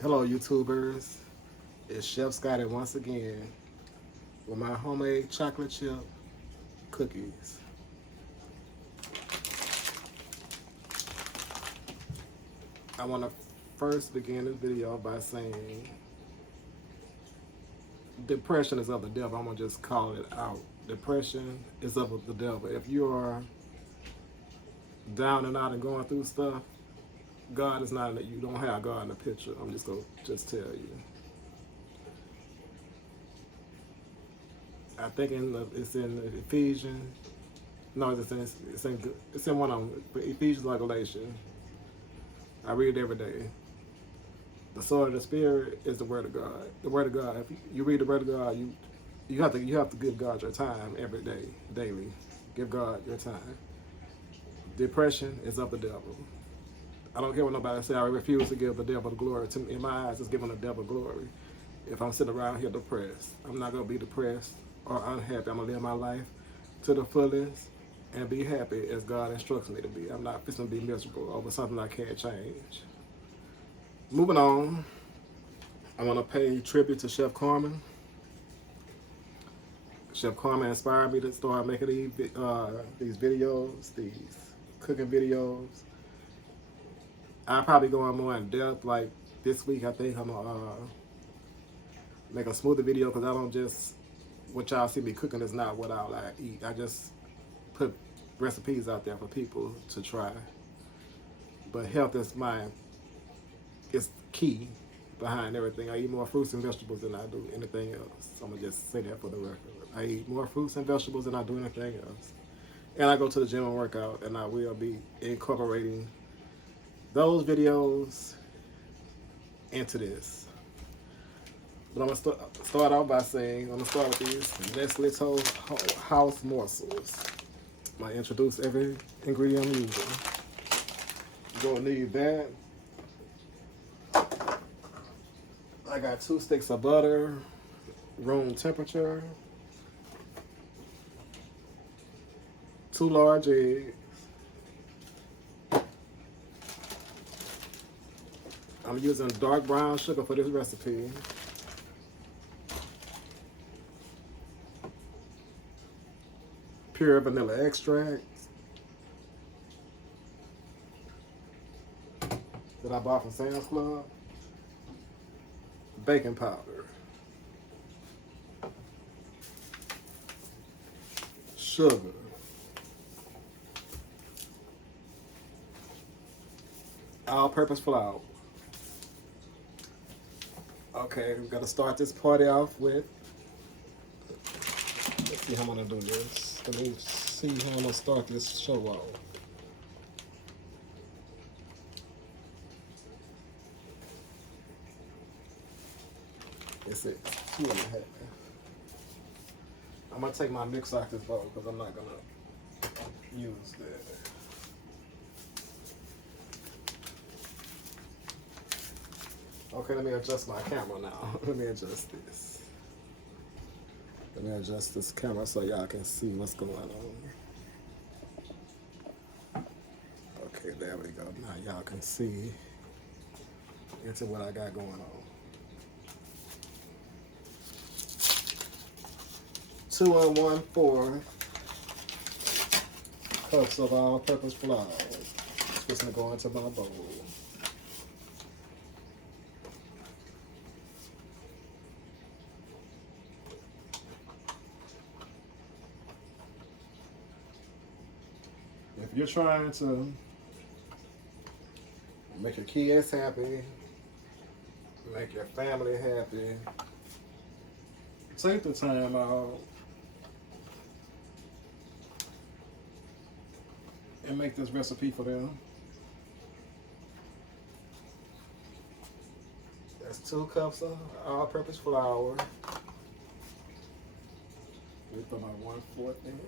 Hello YouTubers, it's Chef Scotty once again with my homemade chocolate chip cookies. I want to first begin this video by saying depression is of the devil. I'm going to just call it out. Depression is of the devil. If you are down and out and going through stuff, God is not in it. You don't have God in the picture. I'm just going to just tell you. I think it's in Ephesians. No, it's in one of them. Ephesians or Galatians. I read it every day. The sword of the spirit is the word of God. The word of God. If you read the word of God, you have to give God your time every day, daily. Give God your time. Depression is of the devil. I don't care what nobody say. I refuse to give the devil the glory. In my eyes, it's giving the devil glory. If I'm sitting around here depressed, I'm not gonna be depressed or unhappy. I'm gonna live my life to the fullest and be happy as God instructs me to be. I'm not fixing to be miserable over something I can't change. Moving on, I want to pay tribute to Chef Carmen. Chef Carmen inspired me to start making these videos, these cooking videos. I'll probably go on more in depth. Like this week, I think I'm gonna make a smoothie video because I don't just what y'all see me cooking is not what I eat. I just put recipes out there for people to try. But health is it's key behind everything. I eat more fruits and vegetables than I do anything else. So I'm gonna just say that for the record. I eat more fruits and vegetables than I do anything else. And I go to the gym and work out, and I will be incorporating those videos into this. But I'm gonna start off by saying, I'm gonna start with these Nestle house morsels. I'm gonna introduce every ingredient I'm using. You're gonna need that. I got 2 sticks of butter, room temperature, 2 large eggs. I'm using dark brown sugar for this recipe. Pure vanilla extract that I bought from Sam's Club. Baking powder. Sugar. All-purpose flour. Okay, we gotta start this party off with. Let's see how I'm gonna do this. Let me see how I'm gonna start this show off. It's it, 2.5. I'm gonna take my mix off this bowl because I'm not gonna use that. Okay, let me adjust my camera now. Let me adjust this. Let me adjust this camera so y'all can see what's going on. Okay, there we go. Now y'all can see into what I got going on. 2 1/4 cups of all-purpose flour. It's gonna go into my bowl. If you're trying to make your kids happy, make your family happy, take the time out and make this recipe for them. That's 2 cups of all-purpose flour. We put my 1/4 in.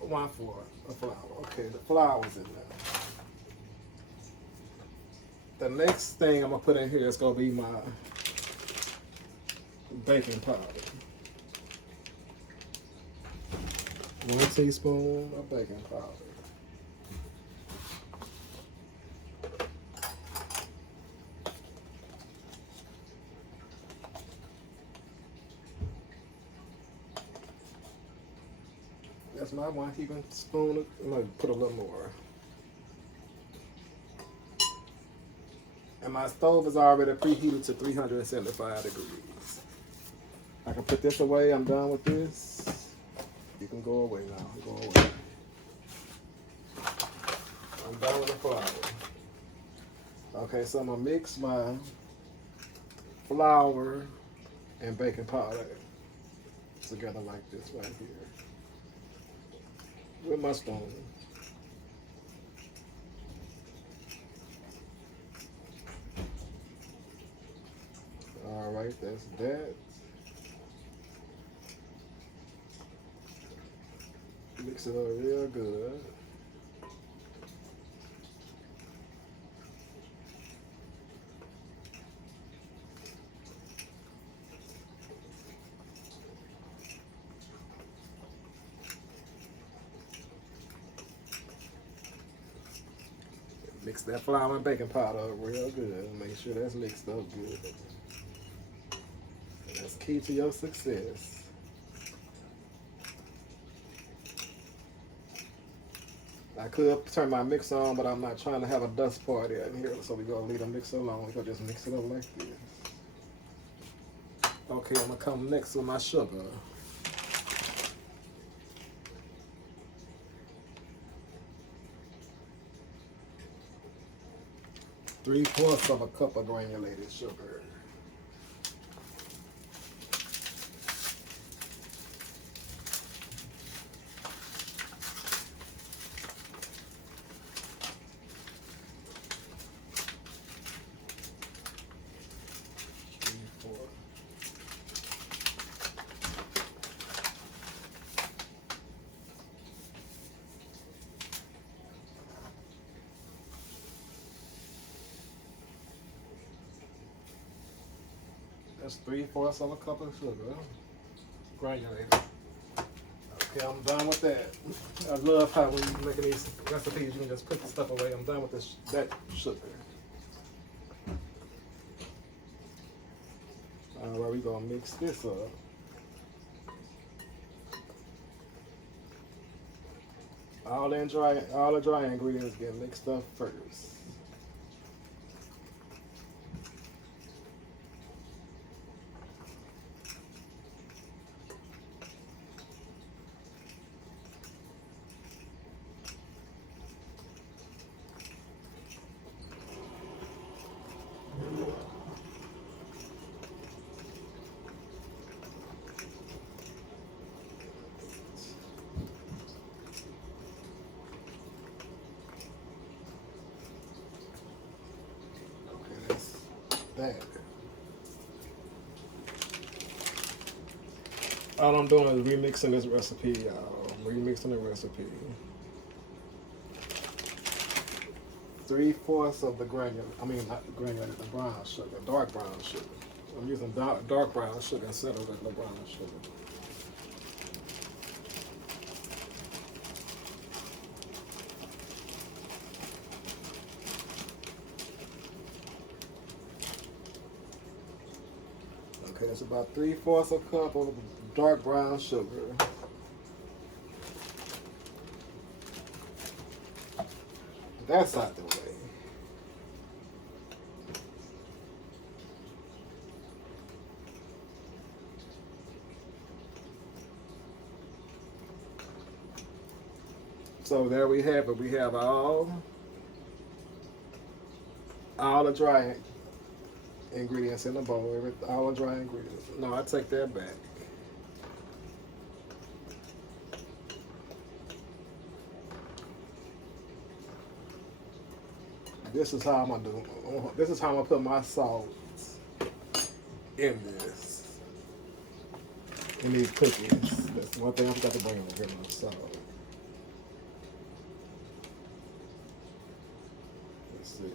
1/4 of flour. Okay, the flour's in there. The next thing I'm gonna put in here is gonna be my baking powder. 1 teaspoon of baking powder. That's my one heaping spoon. I'm gonna put a little more. And my stove is already preheated to 375 degrees. I can put this away. I'm done with this. You can go away now. Go away. I'm done with the flour. Okay, so I'm gonna mix my flour and baking powder together like this right here with my spoon. All right, that's that. Mix it up real good. Mix that flour and baking powder up real good. Make sure that's mixed up good. That's key to your success. I could turn my mixer on, but I'm not trying to have a dust party in here, so we're gonna leave the mixer alone. We're gonna just mix it up like this. Okay, I'm gonna come next with my sugar. Three-fourths of a cup of granulated sugar. That's 3/4 of a cup of sugar, granulated. Okay, I'm done with that. I love how when you're making these recipes, you can just put the stuff away. I'm done with that sugar. All right, we're gonna mix this up. All the dry ingredients get mixed up first. That. All I'm doing is remixing this recipe, y'all. I'm remixing the recipe. 3/4 of the not the granulated, the brown sugar, dark brown sugar. I'm using dark brown sugar instead of the brown sugar. Okay, that's about 3/4 a cup of dark brown sugar. That's out the way. So there we have it. We have all the dry ingredients in the bowl. All the dry ingredients. No, I take that back. This is how I'm gonna do. This is how I'm gonna put my salt in this. In these cookies. That's one thing I forgot to bring over here. My salt. Let's see.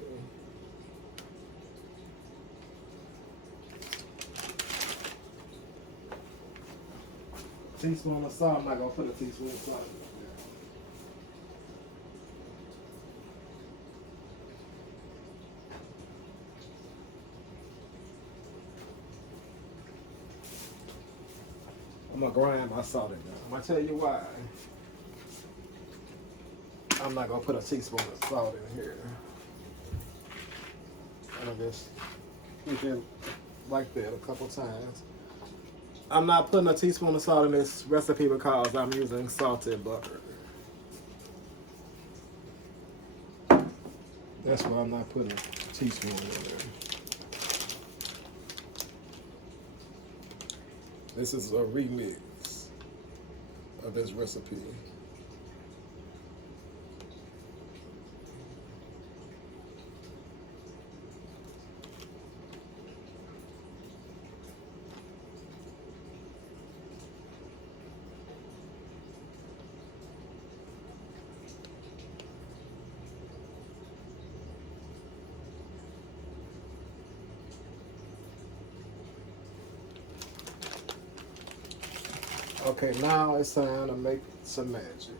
Teaspoon of salt. I'm not gonna put a teaspoon of salt. I'm gonna grind my salt in there. I'm gonna tell you why. I'm not gonna put a teaspoon of salt in here. And I'll just keep it like that a couple times. I'm not putting a teaspoon of salt in this recipe because I'm using salted butter. That's why I'm not putting a teaspoon in there. This is a remix of this recipe. Okay, now it's time to make some magic.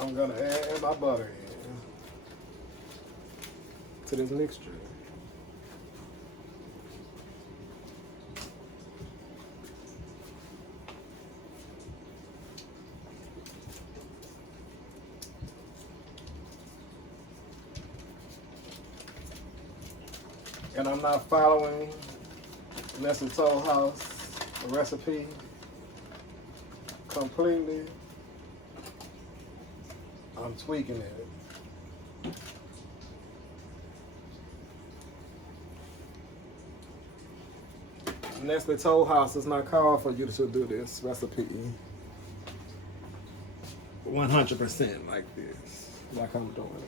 I'm gonna add my butter in to this mixture. And I'm not following Nestle Toll House recipe completely. I'm tweaking it. Nestle Toll House is not called for you to do this recipe 100% like this, like I'm doing it.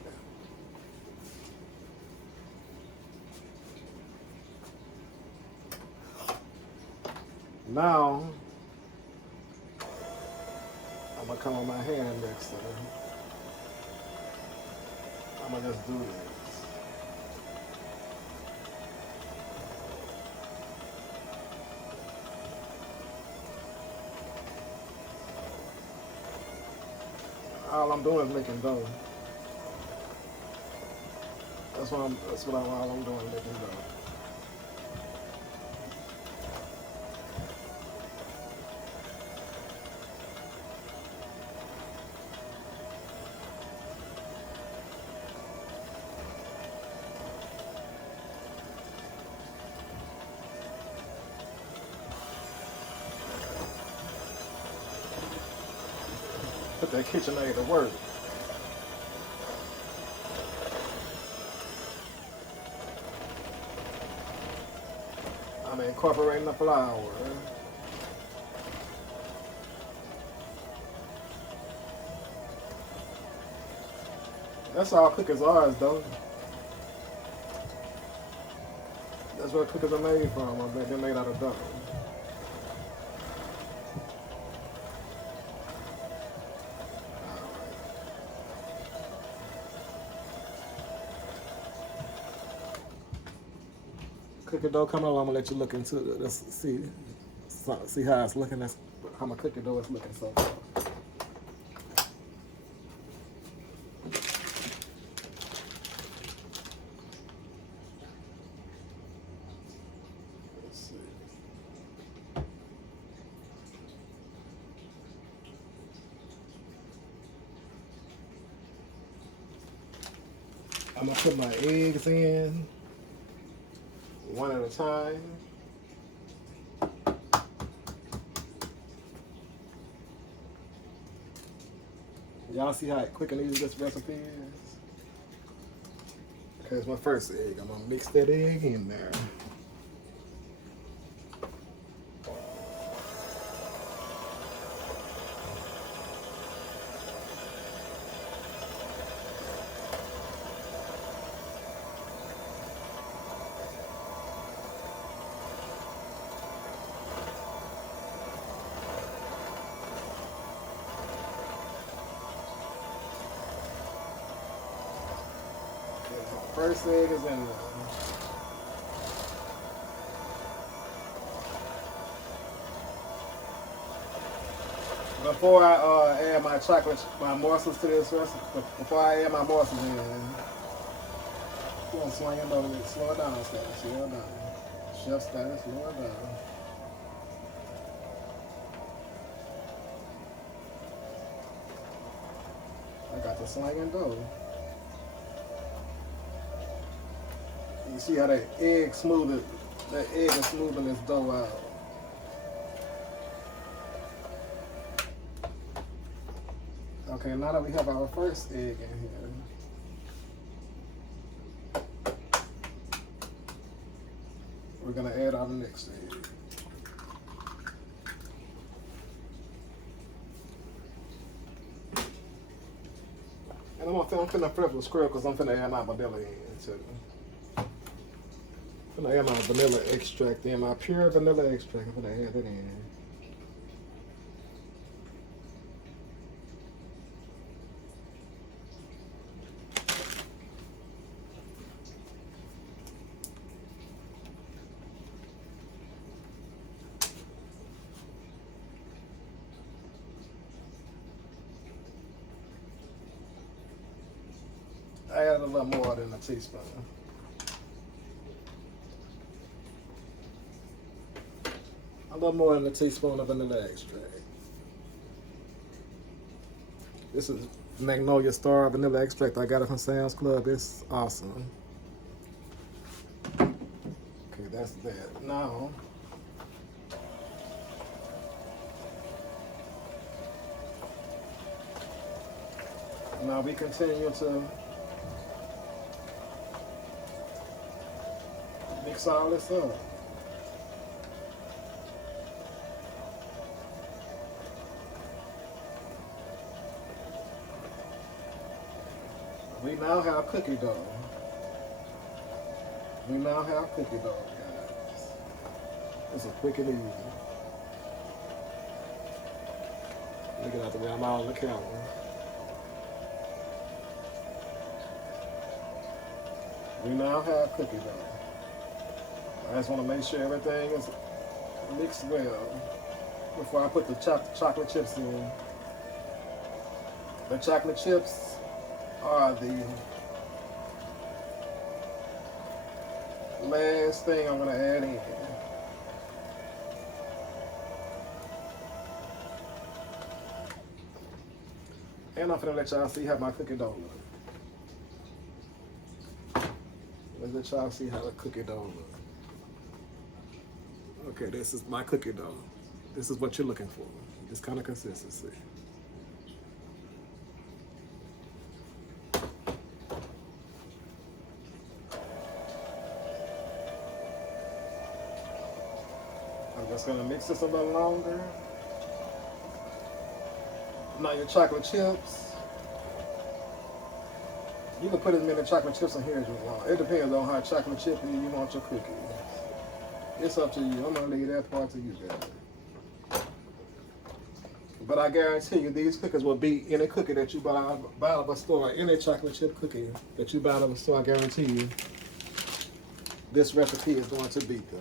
Now, I'm gonna come on my hand mixer. I'm gonna just do this. All I'm doing is making dough. That's what all I'm doing, making dough. Put that KitchenAid to work. I'm incorporating the flour. That's all cookies are, though. That's what cookies are made from. They're made out of dough. Cookie dough coming along. I'm gonna let you look into it. Let's see how it's looking. That's how my cookie dough is looking so far. Let's see. I'm gonna put my eggs in one at a time. Y'all see how quick and easy this recipe is? Here's my first egg. I'm gonna mix that egg in there. First egg is in there. Before I add my morsels to this recipe, before I add my morsels in, I'm gonna swing it over, slow it down, Scotty, slow it down. Chef status, Lord. I got the slanging dough. You see how that egg is smoothing this dough out. Okay, now that we have our first egg in here, we're gonna add our next egg. And I'm finna flip the squirrel because I'm finna add my vanilla in too. I'm finna add my vanilla extract in, my pure vanilla extract. I'm finna add it in. I add a little more than a teaspoon. A little more than a teaspoon of vanilla extract. This is Magnolia Star vanilla extract. I got it from Sam's Club. It's awesome. Okay, that's that. Now, we continue to mix all this up. We now have cookie dough. Guys. This is quick and easy. Look at the way I'm out on the camera. We now have cookie dough. I just want to make sure everything is mixed well before I put the chocolate chips in. The chocolate chips are the last thing I'm going to add in. And I'm going to let y'all see how my cookie dough looks. Let y'all see how the cookie dough looks. Okay, this is my cookie dough. This is what you're looking for. This kind of consistency. I'm just gonna mix this a little longer. Now your chocolate chips. You can put as many chocolate chips in here as you want. It depends on how chocolate chippy you want your cookies. It's up to you. I'm gonna leave that part to you guys. But I guarantee you, these cookies will beat any cookie that you buy out of a store, any chocolate chip cookie that you buy out of a store. I guarantee you, this recipe is going to beat them.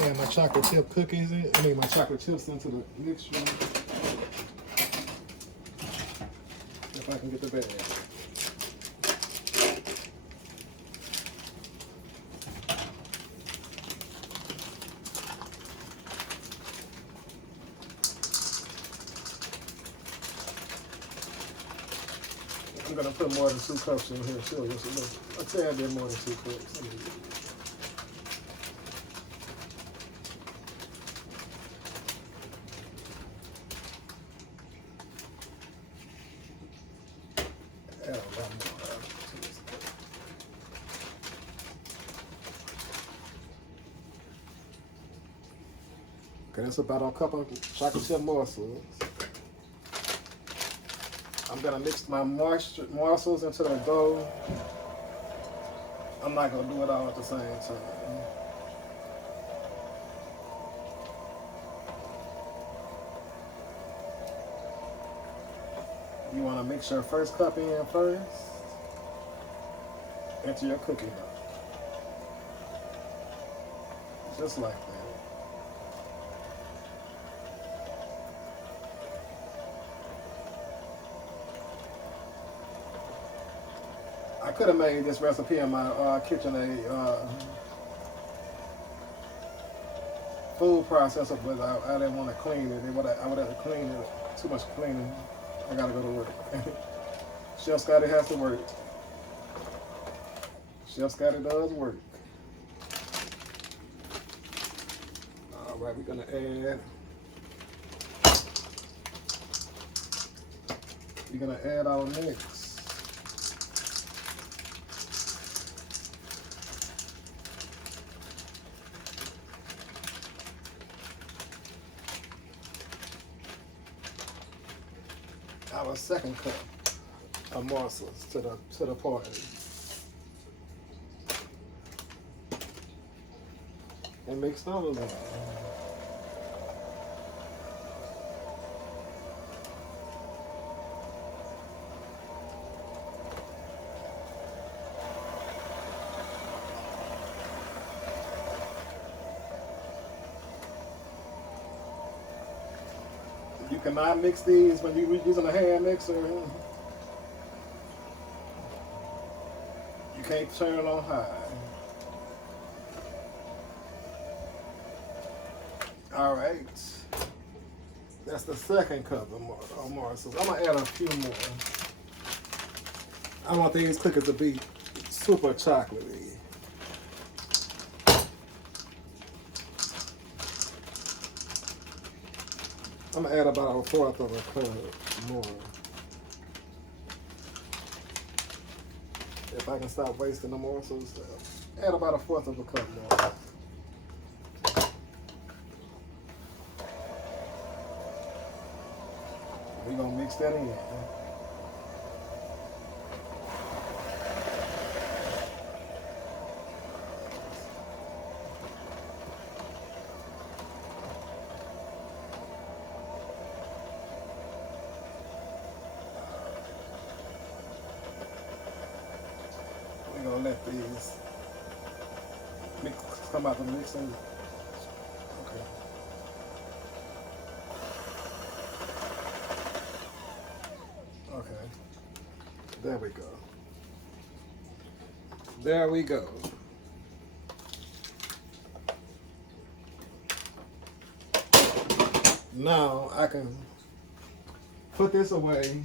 Add my chocolate chip cookies in. My chocolate chips into the mixture. If I can get the bag. I'm gonna put more than 2 cups in here. Sure, just a tad bit more than 2 cups. Okay, that's about a couple of chocolate chip morsels. I'm gonna mix my morsels into the dough. I'm not gonna do it all at the same time. want to mix your first cup in first into your cookie dough. Just like that. I could have made this recipe in my KitchenAid food processor, but I didn't want to clean it. I would have to clean it. Too much cleaning. I gotta go to work. Chef Scotty has to work. Chef Scotty does work. All right, we're gonna add. We're gonna add our mix. Our second cup of morsels to the party. And mix those in. You cannot mix these when you're using a hand mixer. You can't turn it on high. All right. That's the second cup of morsels. I'm gonna add a few more. I want these cookies to be super chocolatey. I'm gonna add about a fourth of a cup more. If I can stop wasting the morsels, add about a fourth of a cup more. We're gonna mix that in. We're gonna let these come out the mixing. Okay. Okay. There we go. There we go. Now I can put this away.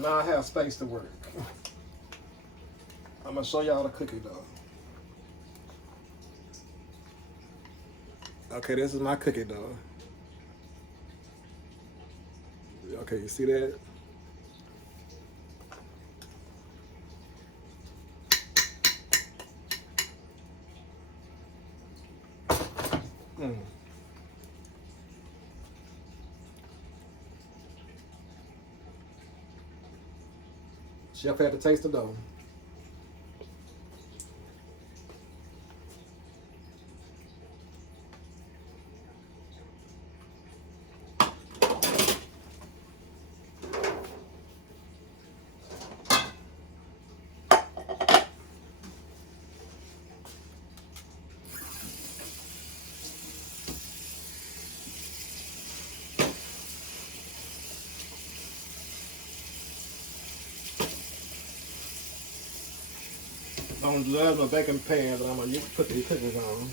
Now I have space to work. I'm gonna show y'all the cookie dough. Okay, this is my cookie dough. Okay, you see that? Chef had to taste the dough. Don't judge my baking pan that I'm gonna put these cookies on.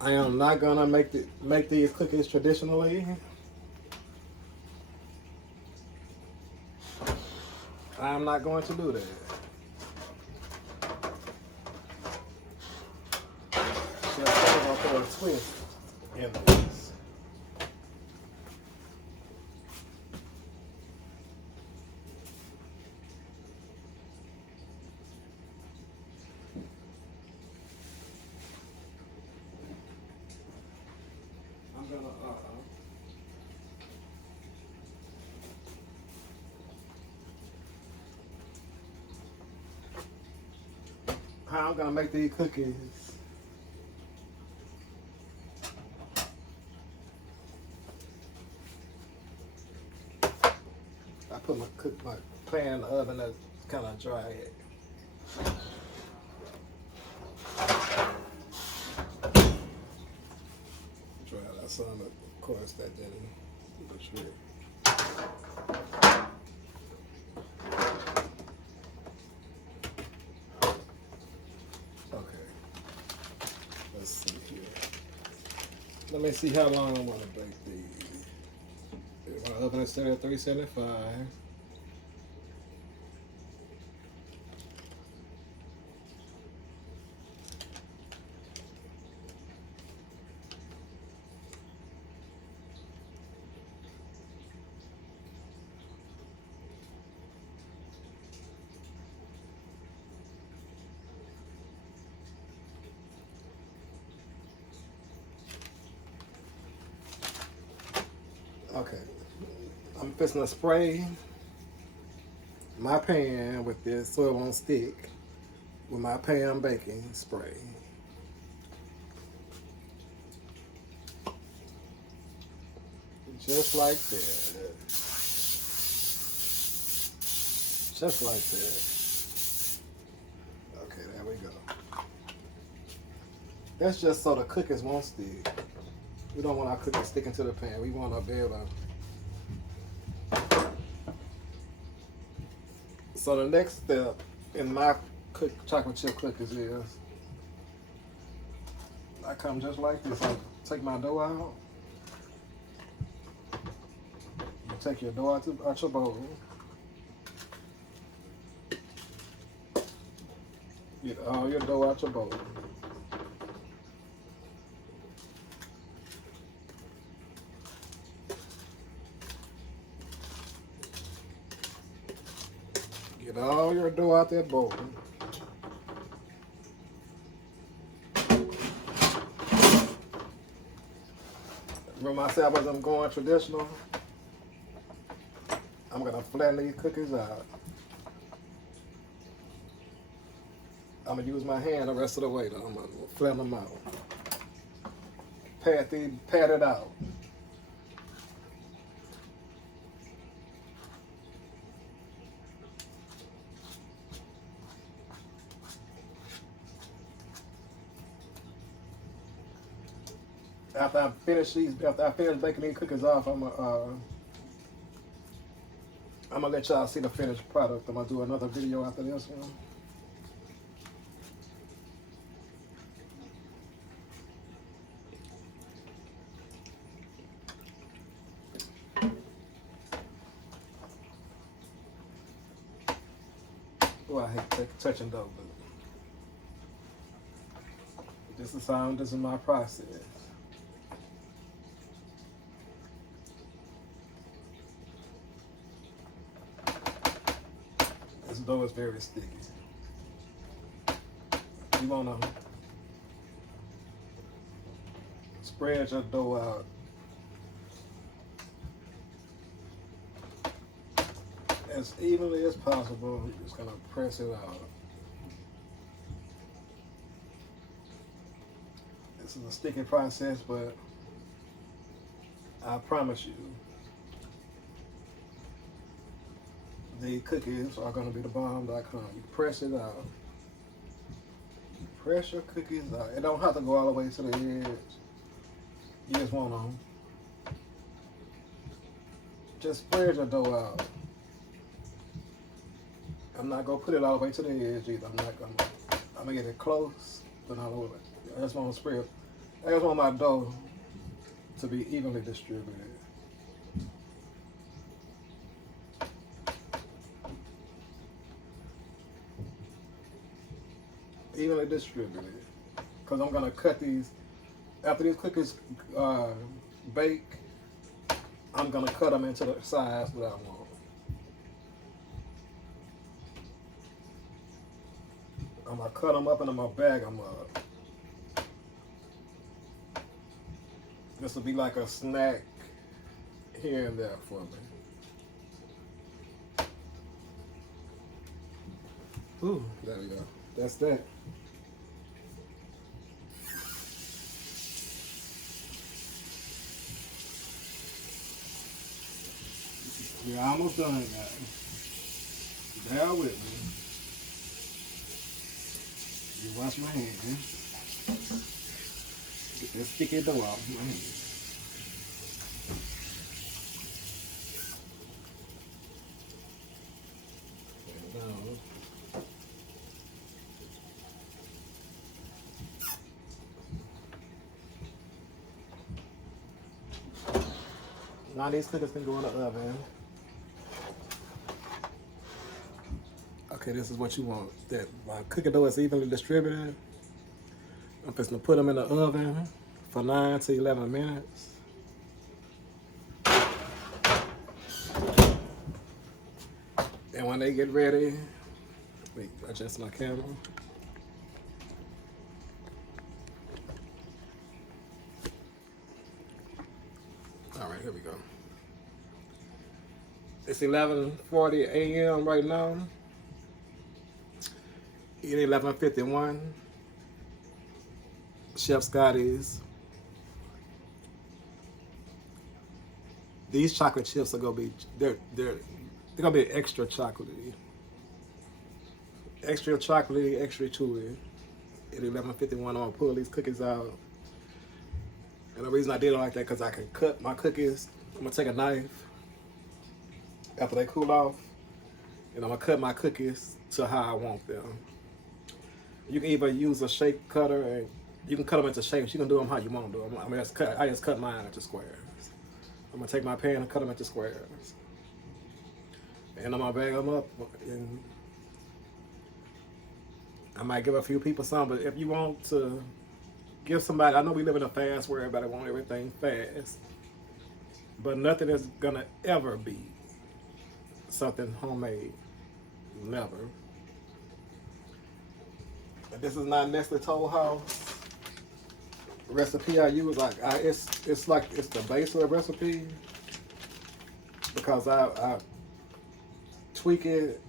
I am not gonna make these cookies traditionally. I'm not going to do that. So I'm gonna put a twist in this. I'm gonna how I'm gonna make these cookies. I put my pan in the oven that's kind of dry. Dry that some, of course, that didn't keep it straight. Okay, let's see here. Let me see how long I want to bake these. My oven is set at 375. Okay, I'm fixing to spray my pan with this so it won't stick with my pan baking spray. Just like that. Just like that. Okay, there we go. That's just so the cookies won't stick. We don't want our cookies sticking to the pan. We want to be able to. So the next step in my chocolate chip cookies is I come just like this. I take my dough out. You take your dough out your bowl. Get all your dough out your bowl. Get all your dough out that bowl. Remember I said I wasn't going traditional? I'm gonna flatten these cookies out. I'm gonna use my hand the rest of the way though. I'm gonna flatten them out. Pat it out. After I finish baking these cookies off, I'm gonna let y'all see the finished product. I'm gonna do another video after this one. Oh, I hate touching dough, but this is my process. This dough is very sticky. You wanna spread your dough out as evenly as possible. You're just gonna press it out. This is a sticky process, but I promise you, the cookies are gonna be the bomb.com. You press it out. You press your cookies out. It don't have to go all the way to the edge. You just wanna just spread your dough out. I'm not gonna put it all the way to the edge either. I'm gonna get it close, but not all the way. I just want to spread. I just want my dough to be evenly distributed. Evenly distributed. Because I'm gonna cut these after these cookies bake. I'm gonna cut them into the size that I want. I'm gonna cut them up and I'm gonna bag them up. This will be like a snack here and there for me. Ooh, there we go. That's that. We're almost done, guys. Bear with me. You wash my hands. Get this sticky dough off my hands. Now these cookies can go in the oven. Okay, this is what you want. That my cookie dough is evenly distributed. I'm just gonna put them in the oven for 9 to 11 minutes. And when they get ready, wait, adjust my camera. All right, here we go. It's 11:40 a.m. right now. It's 11:51. Chef Scotty's. These chocolate chips are gonna be they're gonna be extra chocolatey, extra chewy. At 11:51, I'm gonna pull these cookies out. And the reason I did it like that because I can cut my cookies. I'm gonna take a knife after they cool off, and I'm gonna cut my cookies to how I want them. You can either use a shake cutter, and you can cut them into shapes. You can do them how you want to do them. I just cut mine into squares. I'm gonna take my pan and cut them into squares, and I'm gonna bag them up. And I might give a few people some, but if you want to give somebody, I know we live in a fast world, everybody want everything fast, but nothing is gonna ever be something homemade. Never. But this is not Nestle Toll House recipe I use. It's the base of the recipe because I tweak it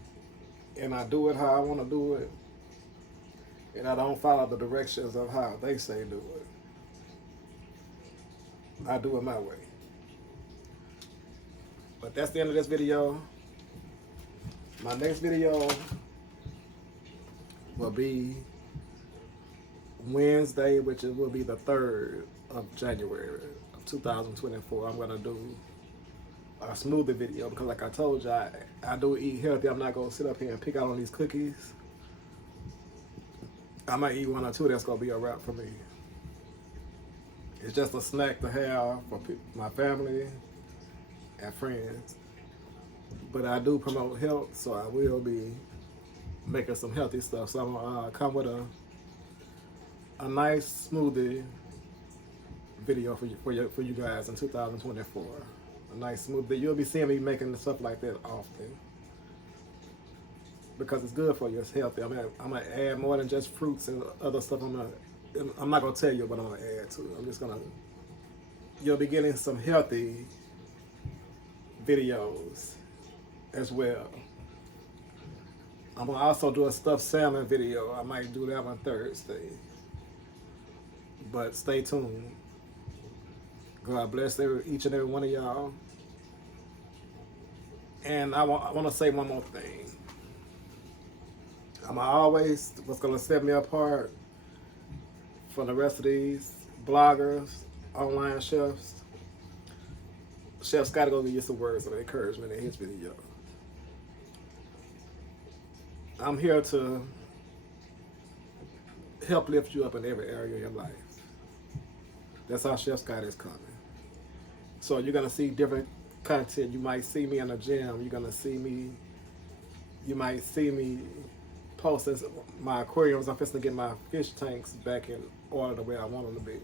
and I do it how I want to do it, and I don't follow the directions of how they say do it. I do it my way. But that's the end of this video. My next video will be Wednesday, which will be the 3rd of January of 2024. I'm gonna do a smoothie video because, like I told you, I do eat healthy. I'm not gonna sit up here and pick out on these cookies. I might eat 1 or 2. That's gonna be a wrap for me. It's just a snack to have for my family and friends. But I do promote health, so I will be making some healthy stuff. So I'm gonna come with a nice smoothie video for you guys in 2024. A nice smoothie. You'll be seeing me making stuff like that often because it's good for you. It's healthy. I'm gonna add more than just fruits and other stuff. I'm not gonna tell you what I'm gonna add to it. I'm just gonna. You'll be getting some healthy videos as well. I'm gonna also do a stuffed salmon video. I might do that on Thursday. But stay tuned. God bless each and every one of y'all. And I want to say one more thing. What's going to set me apart from the rest of these bloggers, online chefs. Chef Scotty gonna give you some words of encouragement in his video. I'm here to help lift you up in every area of your life. That's how Chef Scotty is coming. So you're gonna see different content. You might see me in the gym. You might see me posting my aquariums. I'm fixing to get my fish tanks back in order the way I want them to be.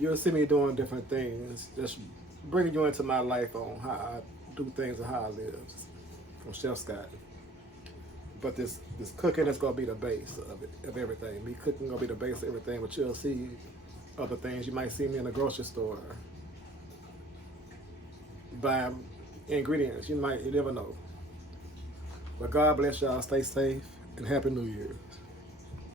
You'll see me doing different things, just bringing you into my life on how I do things and how I live from Chef Scotty. But this cooking is gonna be the base of everything. Me cooking gonna be the base of everything, but you'll see other things. You might see me in the grocery store buying ingredients. You never know. But God bless y'all. Stay safe and Happy New Year.